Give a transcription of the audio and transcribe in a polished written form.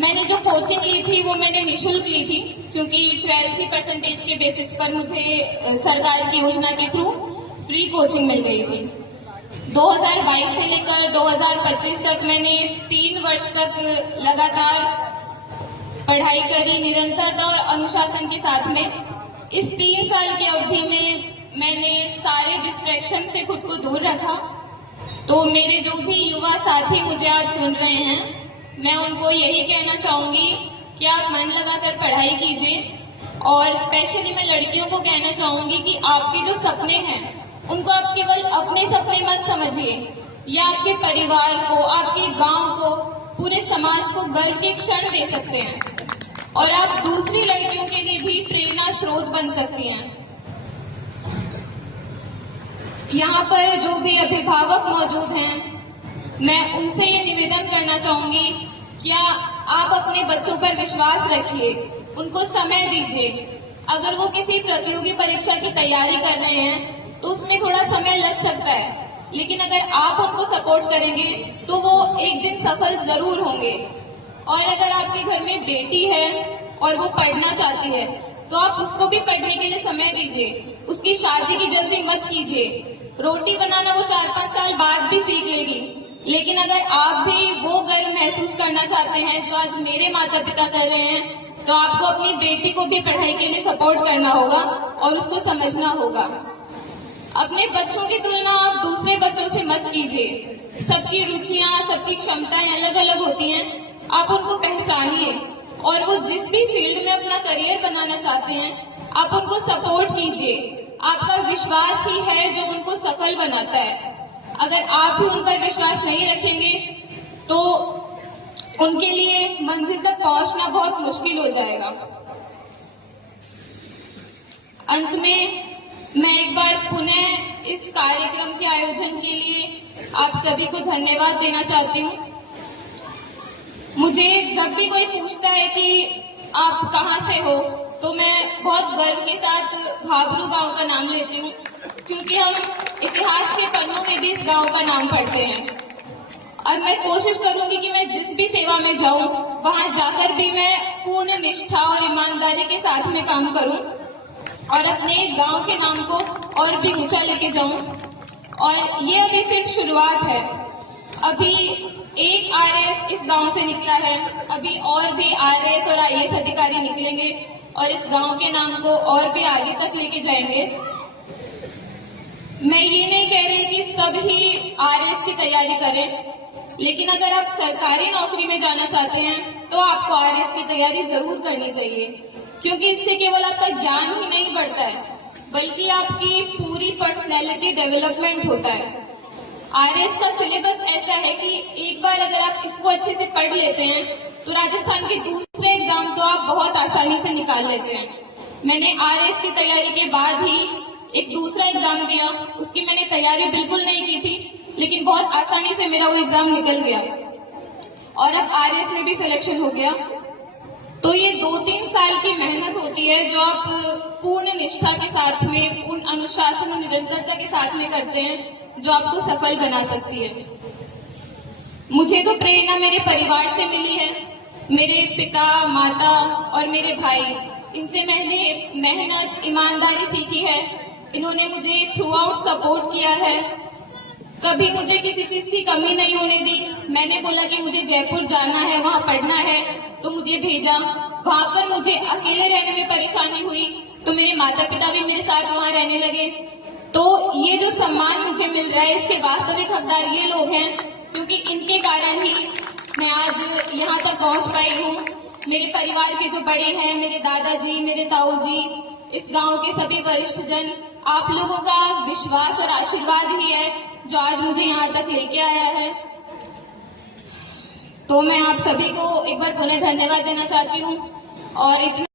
मैंने जो कोचिंग ली थी वो मैंने निःशुल्क ली थी, क्योंकि 12वीं परसेंटेज के बेसिस पर मुझे सरकार की योजना के थ्रू फ्री कोचिंग मिल गई थी। 2022 से लेकर 2025 तक मैंने 3 वर्ष तक लगातार पढ़ाई करी, निरंतरता और अनुशासन के साथ में। इस 3 साल की अवधि में मैंने सारे डिस्ट्रैक्शन से खुद को दूर रखा। तो मेरे जो भी युवा साथी मुझे आज सुन रहे हैं, मैं उनको यही कहना चाहूंगी कि आप मन लगाकर पढ़ाई कीजिए। और स्पेशली मैं लड़कियों को कहना चाहूंगी कि आपके जो सपने हैं उनको आप केवल अपने सपने मत समझिए, या आपके परिवार को, आपके गांव को, पूरे समाज को गर्व के क्षण दे सकते हैं और आप दूसरी लड़कियों के लिए भी प्रेरणा स्रोत बन सकती हैं। यहाँ पर जो भी अभिभावक मौजूद हैं, मैं उनसे ये निवेदन करना चाहूंगी, क्या आप अपने बच्चों पर विश्वास रखिए, उनको समय दीजिए। अगर वो किसी प्रतियोगी परीक्षा की तैयारी कर रहे हैं तो उसमें थोड़ा समय लग सकता है, लेकिन अगर आप उनको सपोर्ट करेंगे तो वो एक दिन सफल जरूर होंगे। और अगर आपके घर में बेटी है और वो पढ़ना चाहती है तो आप उसको भी पढ़ने के लिए समय दीजिए, उसकी शादी की जल्दी मत कीजिए। रोटी बनाना वो 4-5 साल बाद भी सीख लेगी, लेकिन अगर आप भी वो गर्व महसूस करना चाहते हैं जो आज मेरे माता पिता कर रहे हैं, तो आपको अपनी बेटी को भी पढ़ाई के लिए सपोर्ट करना होगा और उसको समझना होगा। अपने बच्चों की तुलना आप दूसरे बच्चों से मत कीजिए। सबकी रुचियां, सबकी क्षमताएं अलग अलग होती हैं, आप उनको पहचानिए और वो जिस भी फील्ड में अपना करियर बनाना चाहते हैं आप उनको सपोर्ट कीजिए। आपका विश्वास ही है जो उनको सफल बनाता है। अगर आप भी उन पर विश्वास नहीं रखेंगे तो उनके लिए मंजिल तक पहुंचना बहुत मुश्किल हो जाएगा। अंत में मैं एक बार पुनः इस कार्यक्रम के आयोजन के लिए आप सभी को धन्यवाद देना चाहती हूँ। मुझे जब भी कोई पूछता है कि आप कहाँ से हो, तो मैं बहुत गर्व के साथ भाबरू गांव का नाम लेती हूँ, क्योंकि हम इतिहास के पन्नों में भी इस गांव का नाम पढ़ते हैं। और मैं कोशिश करूंगी कि मैं जिस भी सेवा में जाऊं वहां जाकर भी मैं पूर्ण निष्ठा और ईमानदारी के साथ में काम करूं और अपने गांव के नाम को और भी ऊंचा लेके जाऊं। और ये अभी सिर्फ शुरुआत है। अभी एक आरएएस इस गांव से निकला है, अभी और भी आरएएस और आईएएस अधिकारी निकलेंगे और इस गांव के नाम को और भी आगे तक लेके जाएंगे। मैं ये नहीं कह रही कि सब ही आरएएस की तैयारी करें, लेकिन अगर आप सरकारी नौकरी में जाना चाहते हैं तो आपको आरएएस की तैयारी जरूर करनी चाहिए, क्योंकि इससे केवल आपका ज्ञान ही नहीं बढ़ता है बल्कि आपकी पूरी पर्सनैलिटी डेवलपमेंट होता है। आरएएस का सिलेबस ऐसा है कि एक बार अगर आप इसको अच्छे से पढ़ लेते हैं तो राजस्थान के दूसरे एग्जाम तो आप बहुत आसानी से निकाल लेते हैं। मैंने आरएएस की तैयारी के बाद ही एक दूसरा एग्जाम दिया, उसकी मैंने तैयारी बिल्कुल नहीं की थी, लेकिन बहुत आसानी से मेरा वो एग्जाम निकल गया और अब आरएएस में भी सिलेक्शन हो गया। तो ये 2-3 साल की मेहनत होती है जो आप पूर्ण निष्ठा के साथ में, पूर्ण अनुशासन और निरंतरता के साथ में करते हैं, जो आपको सफल बना सकती है। मुझे तो प्रेरणा मेरे परिवार से मिली है। मेरे पिता, माता और मेरे भाई, इनसे मैंने मेहनत, ईमानदारी सीखी है। इन्होंने मुझे थ्रू आउट सपोर्ट किया है, कभी मुझे किसी चीज की कमी नहीं होने दी। मैंने बोला कि मुझे जयपुर जाना है, वहाँ पढ़ना है, तो मुझे भेजा। वहाँ पर मुझे अकेले रहने में परेशानी हुई तो मेरे माता पिता भी मेरे साथ वहाँ रहने लगे। तो ये जो सम्मान मुझे मिल रहा है इसके वास्तविक हकदार ये लोग हैं, क्योंकि इनके कारण ही मैं आज यहाँ तक पहुँच पाई हूँ। मेरे परिवार के जो बड़े हैं, मेरे दादाजी, मेरे ताऊ जी, इस गांव के सभी वरिष्ठ जन, आप लोगों का विश्वास और आशीर्वाद ही है जो आज मुझे यहाँ तक लेके आया है। तो मैं आप सभी को एक बार पुनः धन्यवाद देना चाहती हूँ और इतना